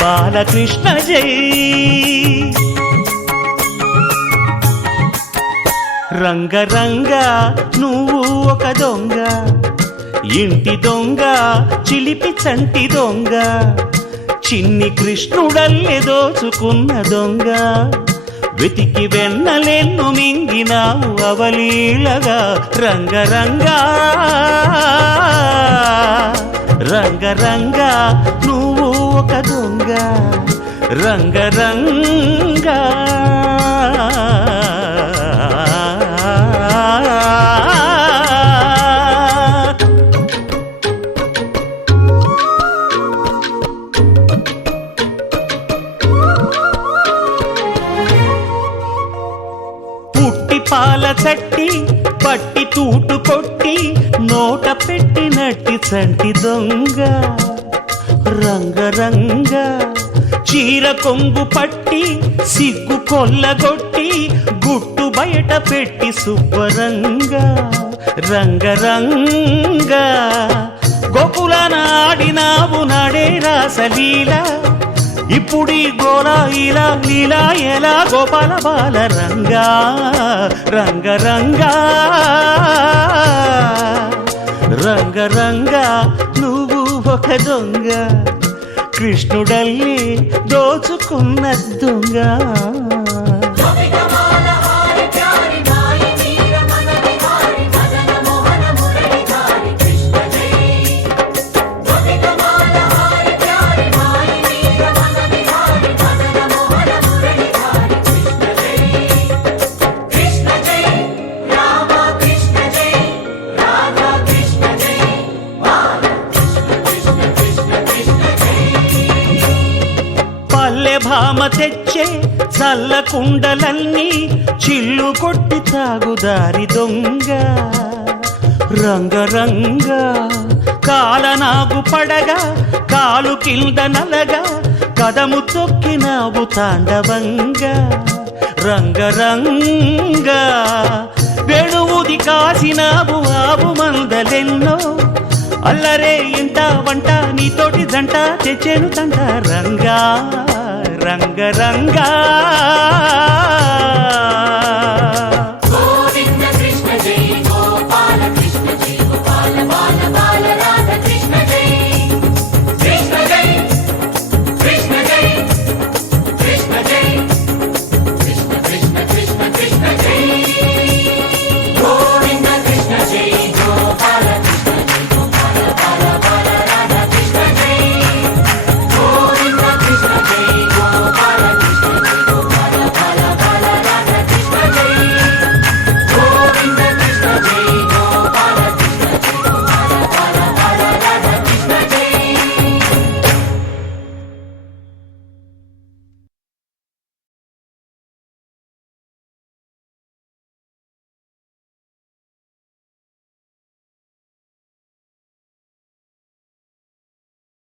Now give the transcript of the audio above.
బాలకృష్ణ జై. రంగరంగ నువ్వు ఒక దొంగ, ఇంటి దొంగ చిలిపి చంటి దొంగ, చిన్ని కృష్ణుడల్లే దోచుకున్న దొంగ, వెతికి వెన్నలెన్ను మింగినావు అవలీలగా. రంగరంగ రంగరంగ నువ్వు ఒక దొంగ, రంగరంగ. పాల చట్టి పట్టి తూటు కొట్టి నోట పెట్టినట్టి చంటి దొంగ, రంగరంగ. చీర కొంగు పట్టి సిగ్గు కొల్లగొట్టి గుట్టు బయట పెట్టి శుభ్రంగ, రంగరంగ. గోకులాన ఆడినావు నాడే రాసలీల, ఇప్పుడీ గోలా ఇలా లీలా ఎలా గోపాల బాల రంగా, రంగరంగా రంగరంగా నువ్వు ఒక దొంగ, కృష్ణుడల్లి దోచుకున్న దొంగ. భామ తెచ్చే చల్ల కుండలన్నీ చిల్లు కొట్టి తాగుదారి దొంగ, రంగరంగ. కాలనాగు పడగా కాలు కింద నలగా కదము తొక్కినావు తాండవంగా, రంగరంగ. వేణువుది కాసినావు ఆవు మందలెన్నో, అల్లరే ఇంట వంట నీతోటి జంట తెచ్చేను తంట రంగా, రంగరంగా.